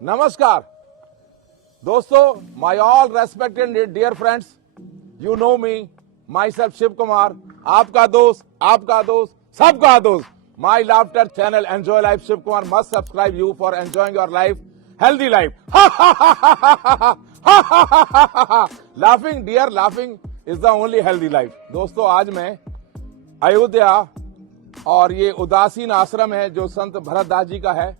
नमस्कार दोस्तों, my all respected dear friends, you know me, my self Shiv Kumar, आपका दोस्त, सबका दोस्त, my laughter channel enjoy life Shiv Kumar must subscribe you for enjoying your life, healthy life. Laughing dear, laughing is the only healthy life. दोस्तों, आज मैं अयोध्या और ये उदासीन आश्रम है जो संत भरतदास जी का है,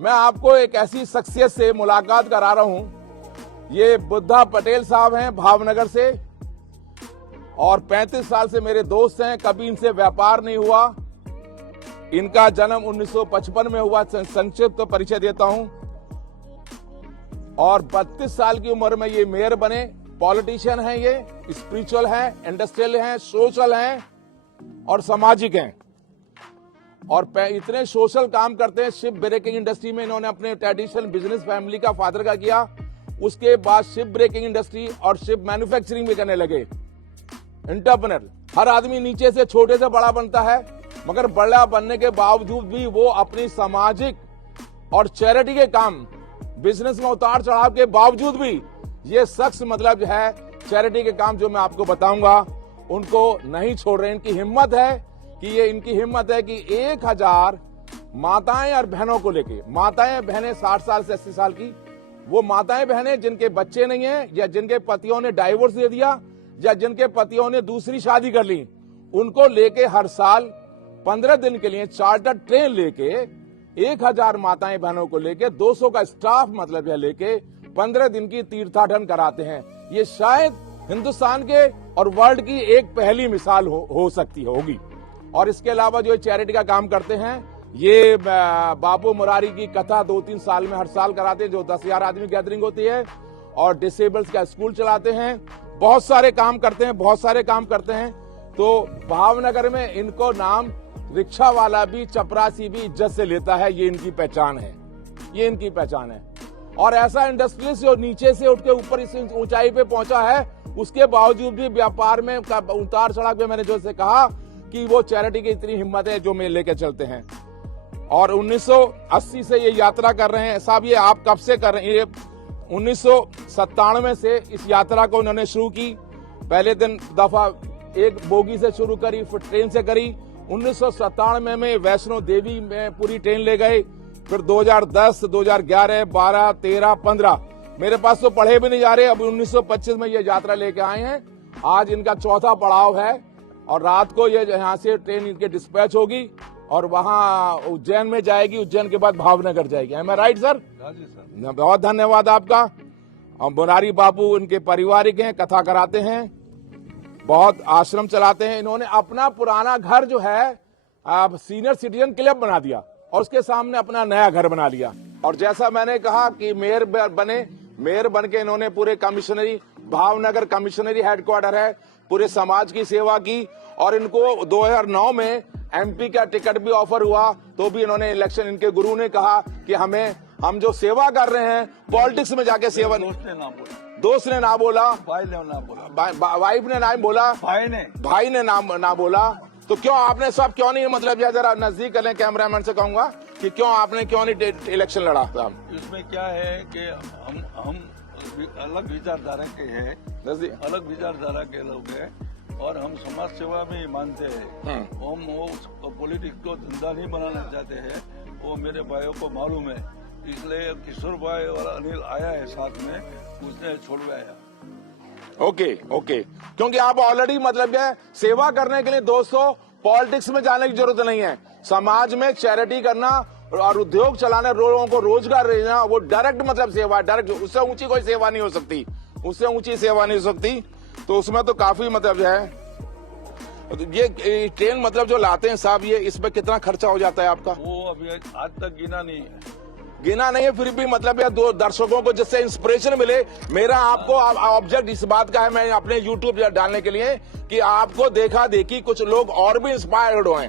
मैं आपको एक ऐसी शख्सियत से मुलाकात करा रहा हूं। ये बुद्धा पटेल साहब हैं भावनगर से और 35 साल से मेरे दोस्त हैं, कभी इनसे व्यापार नहीं हुआ। इनका जन्म 1955 में हुआ, संक्षिप्त परिचय देता हूं। और 32 साल की उम्र में ये मेयर बने। पॉलिटिशियन हैं, ये स्पिरिचुअल हैं, इंडस्ट्रियल हैं, सोशल हैं और सामाजिक हैं। और इतने सोशल काम करते हैं। शिप ब्रेकिंग इंडस्ट्री में इन्होंने अपने ट्रेडिशनल बिजनेस फैमिली का फादर का किया, उसके बाद शिप ब्रेकिंग इंडस्ट्री और शिप मैन्युफैक्चरिंग भी करने लगे। एंटरप्रेन्योर, हर आदमी नीचे से छोटे से बड़ा बनता है, मगर बड़ा बनने के बावजूद भी वो अपनी सामाजिक और चैरिटी के काम, बिजनेस में उतार चढ़ाव के बावजूद भी ये शख्स मतलब है चैरिटी के काम जो मैं आपको बताऊंगा उनको नहीं छोड़ रहे। इनकी हिम्मत है कि 1000 माताएं और बहनों को लेके, माताएं बहनें 60 साल से 80 साल की, वो माताएं बहनें जिनके बच्चे नहीं हैं या जिनके पतियों ने डाइवोर्स दे दिया या जिनके पतियों ने दूसरी शादी कर ली, उनको लेके हर साल 15 दिन के लिए चार्टर ट्रेन लेके 1000 माताएं बहनों को लेके 200 का स्टाफ मतलब है लेके 15 दिन की तीर्थाटन कराते हैं। ये शायद हिंदुस्तान के और वर्ल्ड की एक पहली मिसाल हो सकती होगी। और इसके अलावा जो चैरिटी का काम करते हैं, ये बाबू मुरारी की कथा 2-3 साल में हर साल कराते हैं, जो 10,000 आदमी गैदरिंग होती है, और डिसेबल्स का स्कूल चलाते हैं। बहुत सारे काम करते हैं। तो भावनगर में इनको नाम रिक्शा वाला भी, चपरासी भी इज्जत से लेता है। ये इनकी पहचान है। और ऐसा इंडस्ट्रियलिस्ट जो नीचे से उठ के ऊपर इस ऊंचाई पे पहुंचा है, उसके बावजूद भी व्यापार में उतार चढ़ाव पे, मैंने जो से कहा कि वो चैरिटी की इतनी हिम्मत है जो मैं लेके चलते हैं। और 1980 से ये यात्रा कर रहे हैं। साहब, ये आप कब से कर रहे हैं? ये 1997 से इस यात्रा को उन्होंने शुरू की। पहले दफा एक बोगी से शुरू करी, फिर ट्रेन से करी। 1997 में वैष्णो देवी में पूरी ट्रेन ले गए। फिर 2010, 2011, 12, 13, 15, मेरे पास तो पढ़े भी नहीं जा रहे। अब 1925 में ये यात्रा लेके आए हैं। आज इनका चौथा पड़ाव है और रात को ये यहाँ से ट्रेन इनके डिस्पैच होगी और वहाँ उज्जैन में जाएगी। उज्जैन के बाद भावनगर जाएगी। M I right sir? बहुत धन्यवाद आपका। और मुरारी बाबू इनके पारिवारिक हैं, कथा कराते हैं, बहुत आश्रम चलाते हैं। इन्होंने अपना पुराना घर जो है सीनियर सिटीजन क्लब बना दिया और उसके सामने अपना नया घर बना लिया। और जैसा मैंने कहा कि मेयर बन के इन्होंने पूरे कमिश्नरी, भावनगर कमिश्नरी हेडक्वार्टर है, पूरे समाज की सेवा की। और इनको 2009 में एमपी का टिकट भी ऑफर हुआ, तो भी इन्होंने इलेक्शन, इनके गुरु ने कहा कि हम जो सेवा कर रहे हैं पॉलिटिक्स में जाके सेवा, दोस्त ने ना बोला, वाइफ ने ना बोला, भाई ने ना बोला। तो क्यों आपने सब क्यों नहीं, मतलब जरा नजदीक कर लें, कैमरामैन से कहूंगा कि क्यों नहीं इलेक्शन लड़ा साहब? इसमें क्या है कि हम अलग विचारधारा के हैं, अलग विचारधारा के लोग हैं और हम समाज सेवा में ही मानते हैं। हम वो पॉलिटिक्स को धंधा नहीं बनाना चाहते हैं, वो मेरे भाइयों को मालूम है। इसलिए किशोर भाई और अनिल आया है साथ में, उसने छोड़वाया। ओके, क्योंकि आप ऑलरेडी मतलब है सेवा करने के लिए दोस्तों पॉलिटिक्स में जाने की जरूरत नहीं है। समाज में चैरिटी करना और उद्योग चलाने, लोगों को रोजगार देना, वो डायरेक्ट मतलब सेवा, डायरेक्ट। उससे ऊंची कोई सेवा नहीं हो सकती, तो उसमें तो काफी मतलब है। ये ट्रेन मतलब जो लाते हैं साहब, ये इसमें कितना खर्चा हो जाता है आपका? वो अभी आज तक गिना नहीं है, फिर भी मतलब है दो दर्शकों को जिससे इंस्पिरेशन मिले। मेरा आपको ऑब्जेक्ट इस बात का है, मैं अपने यूट्यूब डालने के लिए कि आपको देखी कुछ लोग और भी इंस्पायर्ड हों।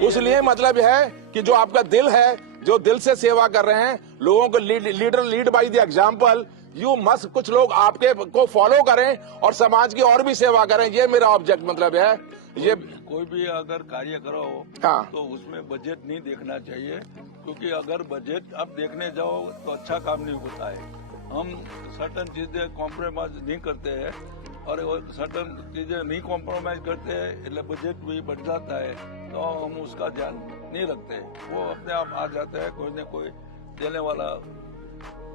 उसलिए मतलब है कि जो आपका दिल है, जो दिल से सेवा कर रहे हैं, लोगों को lead by the example, you must, कुछ लोग आपके को फॉलो करें और समाज की और भी सेवा करें। ये मेरा ऑब्जेक्ट मतलब है। ये कोई भी अगर कार्य करो हाँ, तो उसमें बजट नहीं देखना चाहिए, क्योंकि अगर बजट आप देखने जाओ तो अच्छा काम नहीं होता है। हम सर्टन चीजें कॉम्प्रोमाइज नहीं करते हैं और सर्टन चीजें नहीं कॉम्प्रोमाइज करते हैं, इसलिए बजट भी बढ़ जाता है तो हम उसका ध्यान नहीं रखते। वो अपने आप आ जाता है, कोई न कोई देने वाला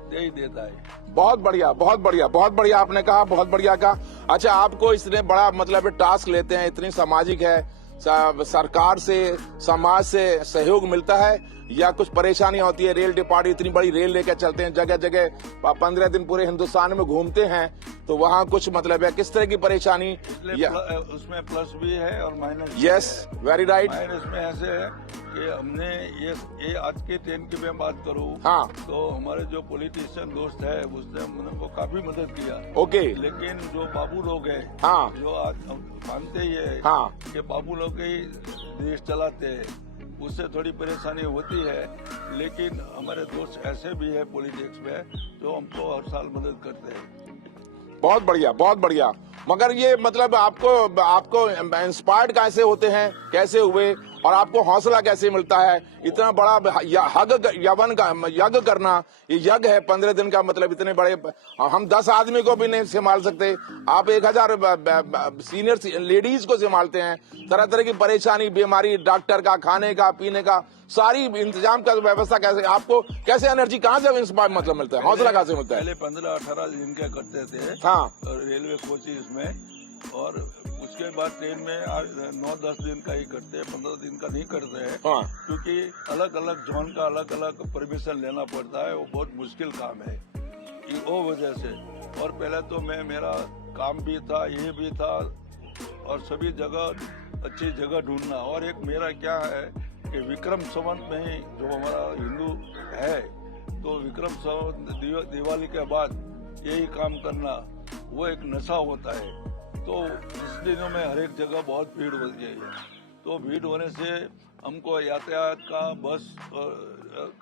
दे ही देता है। बहुत बढ़िया, बहुत बढ़िया, बहुत बढ़िया आपने कहा, बहुत बढ़िया कहा। अच्छा, आपको इसने बड़ा मतलब टास्क लेते हैं, इतनी सामाजिक है, सरकार से समाज से सहयोग मिलता है या कुछ परेशानियां होती है? रेल डिपार्टमेंट इतनी बड़ी रेल लेकर चलते हैं, जगह जगह 15 दिन पूरे हिंदुस्तान में घूमते हैं, तो वहाँ कुछ मतलब है किस तरह की परेशानी? उसमें प्लस भी है और minus. Yes, very right. Minus में ऐसे है कि हमने ये आज के ट्रेन की मैं बात करूँ, हाँ, तो हमारे जो पॉलिटिशियन दोस्त है उसने हमको काफी मदद किया। ओके। लेकिन जो बाबू लोग हैं, हाँ, जो आज हम मानते ही है हाँ, कि बाबू लोग ही देश चलाते हैं, उससे थोड़ी परेशानी होती है। लेकिन हमारे दोस्त ऐसे भी है पॉलिटिक्स में जो हमको हर साल मदद करते हैं। बहुत बढ़िया, बहुत बढ़िया। मगर ये मतलब आपको इंस्पायर्ड कैसे होते हैं, कैसे हुए, और आपको हौसला कैसे मिलता है इतना बड़ा यज्ञ करना? ये यज्ञ है 15 दिन का, मतलब इतने बड़े हम 10 आदमी को भी नहीं संभाल सकते, आप 1000 सीनियर लेडीज को संभालते हैं। तरह तरह की परेशानी, बीमारी, डॉक्टर का, खाने का, पीने का, सारी इंतजाम का व्यवस्था कैसे, आपको कैसे एनर्जी कहाँ से इंस्पायर मतलब मिलता है, हौसला कहाँ से मिलता है? पहले 15-18 दिन का करते थे, हाँ, रेलवे कोचेज में, और उसके बाद ट्रेन में 9-10 दिन का ही करते हैं, 15 दिन का नहीं करते हैं। हाँ, क्योंकि अलग अलग जोन का अलग अलग परमिशन लेना पड़ता है, वो बहुत मुश्किल काम है वो वजह से। और पहले तो मेरा काम भी था, ये भी था, और सभी जगह अच्छी जगह ढूंढना। और एक मेरा क्या है कि विक्रम संवत में ही जो हमारा हिंदू है, तो विक्रम संवत दिवाली के बाद यही काम करना वो एक नशा होता है। तो इस दिनों में हर एक जगह बहुत भीड़ हो गई है, तो भीड़ होने से हमको यातायात का, बस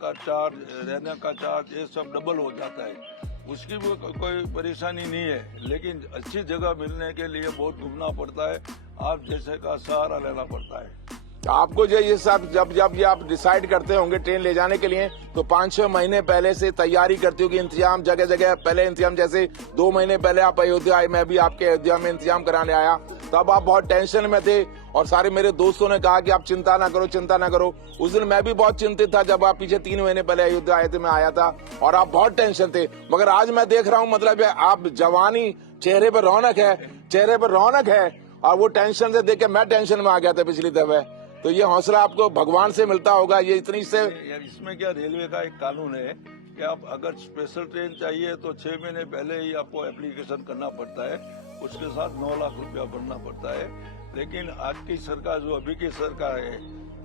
का चार्ज, रहने का चार्ज, ये सब डबल हो जाता है। उसकी भी कोई परेशानी नहीं है, लेकिन अच्छी जगह मिलने के लिए बहुत घूमना पड़ता है, आप जैसे का सहारा लेना पड़ता है। आपको जो ये सब जब ये आप डिसाइड करते होंगे ट्रेन ले जाने के लिए, तो 5-6 महीने पहले से तैयारी करती होगी, इंतजाम जगह जगह पहले इंतजाम, जैसे 2 महीने पहले आप अयोध्या आए, मैं भी आपके अयोध्या में इंतजाम कराने आया, तब आप बहुत टेंशन में थे और सारे मेरे दोस्तों ने कहा कि आप चिंता ना करो, चिंता ना करो। उस दिन मैं भी बहुत चिंतित था जब आप पीछे 3 महीने पहले अयोध्या आए थे, मैं आया था और आप बहुत टेंशन थे। मगर आज मैं देख रहा हूँ मतलब आप जवानी, चेहरे पर रौनक है, चेहरे पर रौनक है, और वो टेंशन से देख के मैं टेंशन में आ गया था पिछली दफे। तो ये हौसला आपको भगवान से मिलता होगा, ये इतनी से। इसमें क्या, रेलवे का एक कानून है कि आप अगर स्पेशल ट्रेन चाहिए तो 6 महीने पहले ही आपको एप्लीकेशन करना पड़ता है, उसके साथ 9 लाख रुपया भरना पड़ता है। लेकिन आज की सरकार, जो अभी की सरकार है,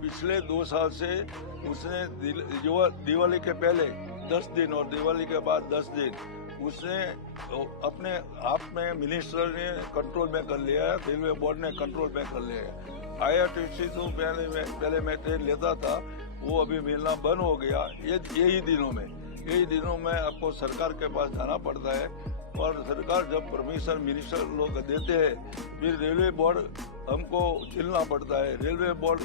पिछले 2 साल से उसने दिवाली के पहले 10 दिन और दिवाली के बाद 10 दिन उसने अपने आप में, मिनिस्टर ने कंट्रोल में कर लिया है, रेलवे बोर्ड ने कंट्रोल में कर लिया है। IRTC तो पहले मैं ट्रेन लेता था, वो अभी मिलना बंद हो गया। यही दिनों में आपको सरकार के पास जाना पड़ता है, और सरकार जब परमिशन मिनिस्टर लोग देते हैं, फिर रेलवे बोर्ड हमको झेलना पड़ता है। रेलवे बोर्ड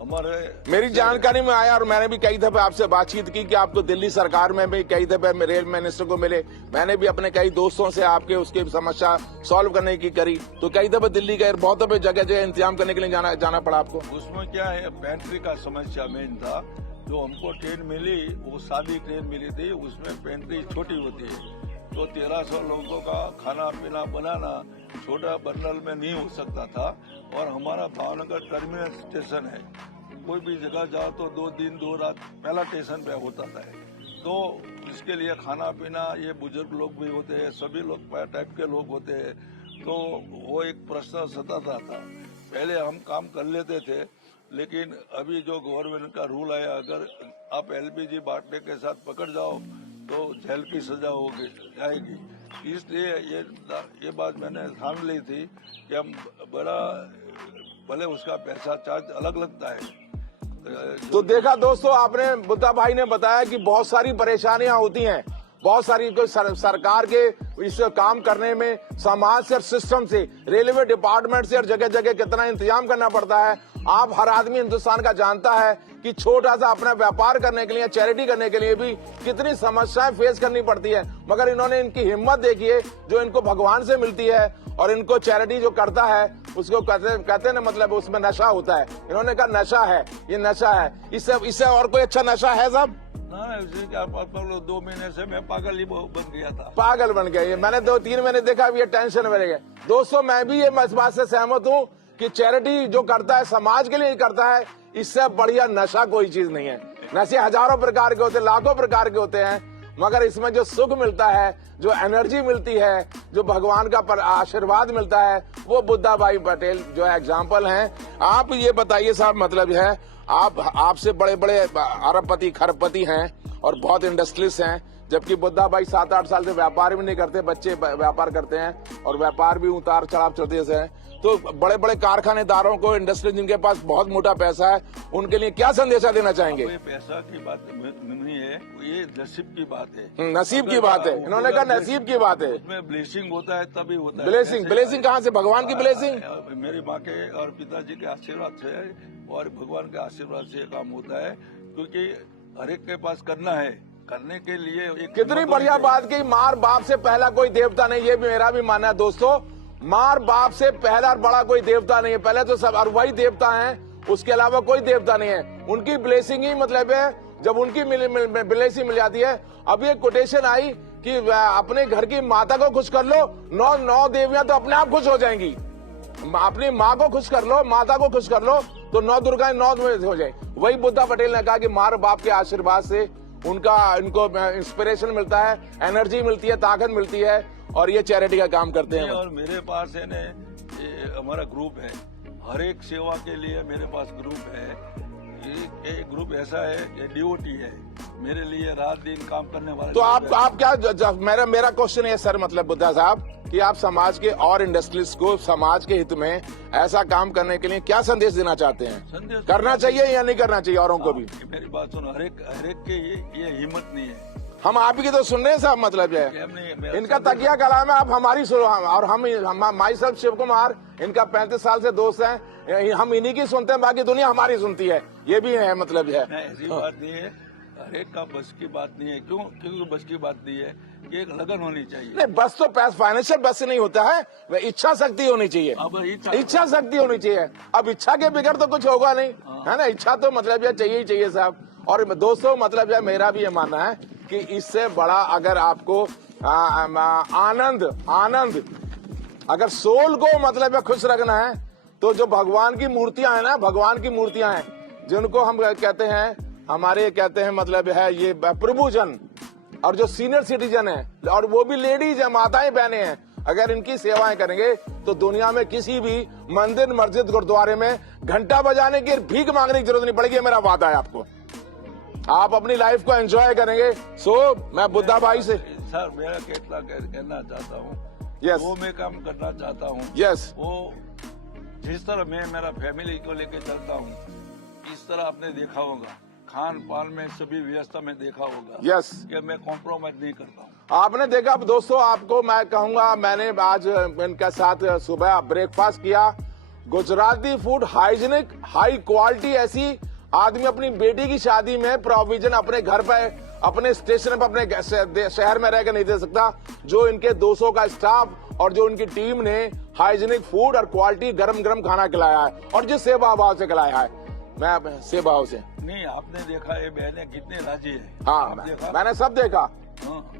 हमारे, मेरी जानकारी में आया, और मैंने भी कई दफे आपसे बातचीत की कि आपको दिल्ली सरकार में भी कई दफे रेल मिनिस्टर को मिले, मैंने भी अपने कई दोस्तों से आपके उसकी समस्या सॉल्व करने की करी, तो कई दफे दिल्ली गए, बहुत दफे जगह जगह इंतजाम करने के लिए जाना पड़ा आपको। उसमें क्या है, पेंट्री का समस्या मेन था। जो हमको ट्रेन मिली वो सादी ट्रेन मिली थी, उसमें पेंट्री छोटी होती है, तो 1300 लोगों का खाना पीना बनाना छोटा बर्नर में नहीं हो सकता था। और हमारा भावनगर टर्मिनल स्टेशन है, कोई भी जगह जाओ तो 2 दिन 2 रात पहला स्टेशन पे होता था। तो इसके लिए खाना पीना, ये बुजुर्ग लोग भी होते हैं, सभी लोग टाइप के लोग होते हैं, तो वो एक प्रश्न सताता था। पहले हम काम कर लेते थे, लेकिन अभी जो गवर्नमेंट का रूल आया, अगर आप LPG बांटने के साथ पकड़ जाओ तो जेल की सजा होगी जाएगी। इसलिए ये बात मैंने ठान ली थी कि हम भले उसका पैसा चार्ज अलग लगता है। तो देखा दोस्तों, आपने बुद्धा भाई ने बताया कि बहुत सारी परेशानियां होती हैं, बहुत सारी सरकार के इस काम करने में, समाज से और सिस्टम से, रेलवे डिपार्टमेंट से और जगह जगह कितना इंतजाम करना पड़ता है। आप हर आदमी हिंदुस्तान का जानता है कि छोटा सा अपना व्यापार करने के लिए, चैरिटी करने के लिए भी कितनी समस्याएं फेस करनी पड़ती है, मगर इन्होंने इनकी हिम्मत देखिए जो इनको भगवान से मिलती है। और इनको चैरिटी जो करता है उसको कहते हैं ना, मतलब उसमें नशा होता है। इन्होंने कहा नशा है, ये नशा है, इससे और कोई अच्छा नशा है साहब? ना, 2 महीने से मैं पागल ही बन गया था। पागल बन गया ये, मैंने 2-3 महीने देखा, अब ये टेंशन में रह गया। दोस्तों मैं भी ये इस बात से सहमत हूँ कि चैरिटी जो करता है समाज के लिए करता है, इससे बढ़िया नशा कोई चीज नहीं है। नशे हजारों प्रकार के होते हैं, लाखों प्रकार के होते हैं, मगर इसमें जो सुख मिलता है, जो एनर्जी मिलती है, जो भगवान का आशीर्वाद मिलता है, वो बुद्धा भाई पटेल जो है एग्जाम्पल हैं। आप ये बताइए साहब, मतलब है आपसे बड़े बड़े अरबपति खरबपति हैं और बहुत इंडस्ट्रियलिस्ट हैं, जबकि बुद्धा भाई 7-8 साल से व्यापार भी नहीं करते, बच्चे व्यापार करते हैं और व्यापार भी उतार चढ़ाव चलते हैं। तो बड़े बड़े कारखानेदारों को, इंडस्ट्री जिनके पास बहुत मोटा पैसा है, उनके लिए क्या संदेशा देना चाहेंगे? ये पैसा की बात नहीं है, ये नसीब की बात है। नसीब की बात है, इन्होंने कहा नसीब की बात है। उसमें ब्लेसिंग होता है तभी होता है। ब्लेसिंग कहाँ से? भगवान की ब्लेसिंग। मेरी माँ के और पिताजी के आशीर्वाद से और भगवान के आशीर्वाद से काम होता है, क्योंकि हर एक के पास करना है, करने के लिए एक कितनी बढ़िया बात की, मार बाप से पहला कोई देवता नहीं, ये भी मेरा भी मानना है दोस्तों। मार बाप से पहला और बड़ा कोई देवता नहीं है, पहले तो सब और वही देवता हैं, उसके अलावा कोई देवता नहीं है। उनकी ब्लेसिंग ही मतलब है, जब उनकी ब्लेसिंग मिल जाती है। अब ये कोटेशन आई कि अपने घर की माता को खुश कर लो, 9 देवियां तो अपने आप खुश हो जाएंगी। अपनी माँ को खुश कर लो, माता को खुश कर लो, तो 9 दुर्गाएं 9 हो जाए। वही बुद्धा पटेल ने कहा कि माँ बाप के आशीर्वाद से इनको इंस्पिरेशन मिलता है, एनर्जी मिलती है, ताकत मिलती है, और ये चैरिटी का काम करते हैं। और मेरे पास है ना, हमारा ग्रुप है, हर एक सेवा के लिए मेरे पास ग्रुप है। एक ग्रुप ऐसा है कि डीओटी है, मेरे लिए रात दिन काम करने वाले। तो आप क्या, मेरा क्वेश्चन है सर, मतलब बुद्धा साहब, कि आप समाज के और इंडस्ट्रीज को समाज के हित में ऐसा काम करने के लिए क्या संदेश देना चाहते हैं? संदेश करना चाहिए या नहीं करना चाहिए औरों को भी? मेरी बात सुनो, हर एक के ये हिम्मत नहीं है। हम आप की तो सुन रहे हैं साहब, मतलब है इनका तकिया कलाम है, आप हमारी सुनो। और हम माई सेल्फ शिव कुमार, इनका 35 साल से दोस्त हैं, हम इन्हीं की सुनते हैं, बाकी दुनिया हमारी सुनती है, ये भी है, मतलब है। ऐसी बात नहीं है, हर एक का बस की बात नहीं है। क्यों बस की बात नहीं है कि एक लगन होनी चाहिए। नहीं, बस तो फाइनेंशियल बस से नहीं होता है, वह इच्छा शक्ति होनी चाहिए। अब इच्छा शक्ति होनी चाहिए। अब इच्छा के बगैर तो कुछ होगा नहीं, है ना? इच्छा तो मतलब यह चाहिए ही चाहिए साहब। और दोस्तों मतलब यह मेरा भी ये मानना है कि इससे बड़ा अगर आपको आनंद अगर सोल को मतलब खुश रखना है, तो जो भगवान की मूर्तियां हैं ना, भगवान की मूर्तियां हैं, जिनको हम कहते हैं, हमारे कहते हैं मतलब है ये प्रभुजन, और जो सीनियर सिटीजन है, और वो भी लेडीज है, माताएं बहनें हैं, अगर इनकी सेवाएं करेंगे तो दुनिया में किसी भी मंदिर, मस्जिद, गुरुद्वारे में घंटा बजाने की, भीख मांगने की जरूरत नहीं पड़ेगी। मेरा वादा है आपको, आप अपनी लाइफ को एंजॉय करेंगे। मैं बुद्धा भाई से सर मेरा कितना कहना चाहता हूँ, यस, वो मैं काम करना चाहता हूँ, यस, वो जिस तरह मैं मेरा फैमिली को लेके चलता हूँ, इस तरह आपने देखा होगा, खान पान में सभी व्यवस्था में देखा होगा, यस, कि मैं कॉम्प्रोमाइज नहीं करता हूँ। आपने देखा। दोस्तों आपको मैं कहूंगा, मैंने आज इनके साथ सुबह ब्रेकफास्ट किया, Gujarati food, hygienic, high quality. ऐसी आदमी अपनी बेटी की शादी में प्रोविजन अपने घर पे, अपने स्टेशन पे, अपने शहर में रहकर नहीं दे सकता, जो इनके 200 का स्टाफ और जो उनकी टीम ने हाइजीनिक फूड और क्वालिटी गरम गरम खाना खिलाया है, और जिस सेवा भाव से खिलाया है, मैं सेवा भाव से। नहीं, आपने देखा ये बहनें कितने राजी है। हाँ, मैंने सब देखा। हाँ।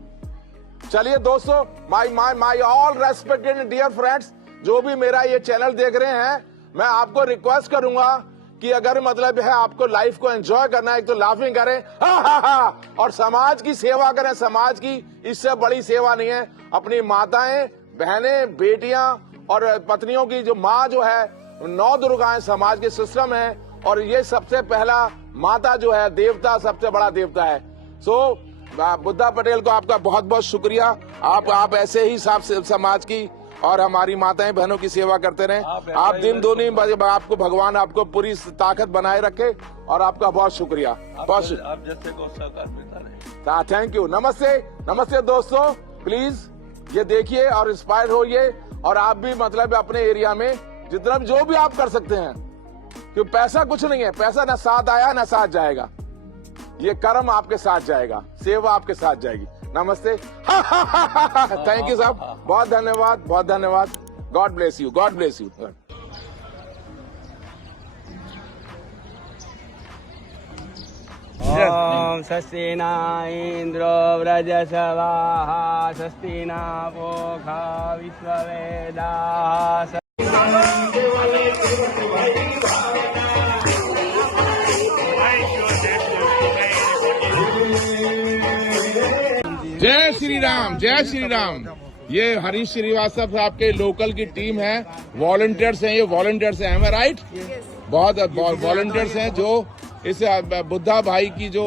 चलिए दोस्तों, my all respected dear friends, जो भी मेरा ये चैनल देख रहे हैं, मैं आपको रिक्वेस्ट करूंगा कि अगर मतलब है आपको लाइफ को एंजॉय करना है, तो लाफिंग करें, हा, और समाज की सेवा करें। समाज की इससे बड़ी सेवा नहीं है। अपनी माताएं, बहनें, बेटियां और पत्नियों की जो माँ जो है, 9 दुर्गाएं समाज के सिस्टम है, और ये सबसे पहला माता जो है देवता, सबसे बड़ा देवता है। बुद्धा पटेल को आपका बहुत बहुत शुक्रिया। आप ऐसे ही समाज की और हमारी माताएं बहनों की सेवा करते रहें। आप दिन दूनी आपको भगवान आपको पूरी ताकत बनाए रखे, और आपका बहुत शुक्रिया। आप जैसे को सहकार मिलता रहे। Thank you. नमस्ते दोस्तों, प्लीज ये देखिए और इंस्पायर होइए, और आप भी मतलब अपने एरिया में जितना जो भी आप कर सकते हैं, क्योंकि पैसा कुछ नहीं है, पैसा ना साथ आया ना साथ जाएगा, ये कर्म आपके साथ जाएगा, सेवा आपके साथ जाएगी। नमस्ते। थैंक यू साहब, बहुत धन्यवाद, बहुत धन्यवाद। God bless you, God bless you. ओम स्वस्ति न इंद्रो व्रजसवाः स्वस्ति न पूषा विश्ववेदाः। जय श्री राम, जय श्री राम। ये हरीश श्रीवास्तव साहब के लोकल की टीम है, वॉलंटियर्स हैं, ये वॉलंटियर्स हैं, हमें राइट? बहुत वॉलंटियर्स हैं जो इस बुद्धा भाई की जो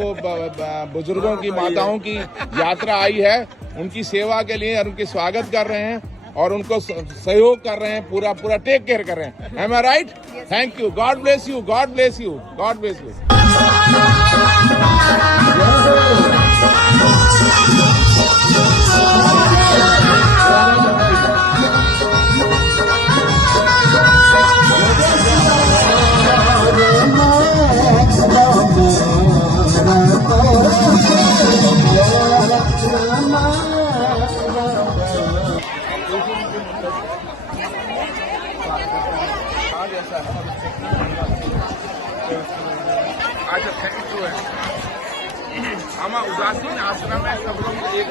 बुजुर्गों की माताओं की यात्रा आई है, उनकी सेवा के लिए और उनके स्वागत कर रहे हैं और उनको सहयोग कर रहे हैं, पूरा पूरा टेक केयर कर रहे हैं। Am I right? Thank you, God bless you, God bless you, God bless you. अच्छा, थैंक यू। हम उदासीन आश्रम में सब लोग एक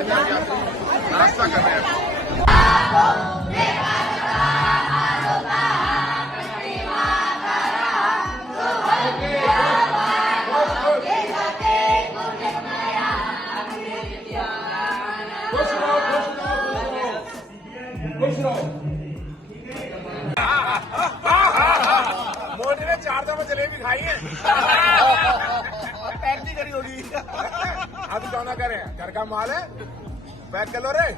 नाश्ता कर रहे हैं। मोदी ने 4 दफा जलेबी खाई है और पैक भी करी होगी। अब क्यों ना करें, घर का माल है, पैक कर लो रे।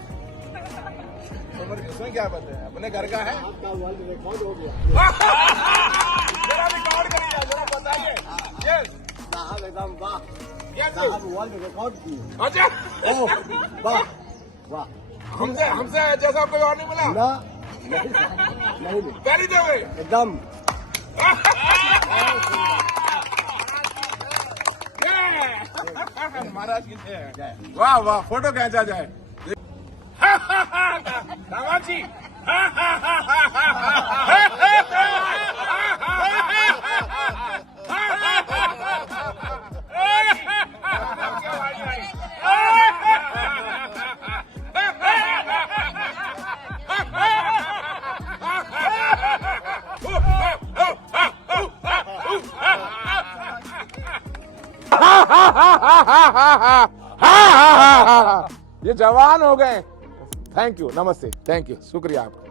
उसमें क्या बात है, अपने घर का है। जरा रिकॉर्ड करिए, जरा बताइए। यस एकदम वाह, वर्ल्ड रिकॉर्ड की। अच्छा, वाह वाह, हमसे जैसा कोई और नहीं मिला ना नहीं पहली दफे एकदम। महाराज कितने हैं? वाह वाह, फोटो खींचा जाए। दामाद जी, ये जवान हो गए। थैंक यू, नमस्ते, थैंक यू, शुक्रिया आपका।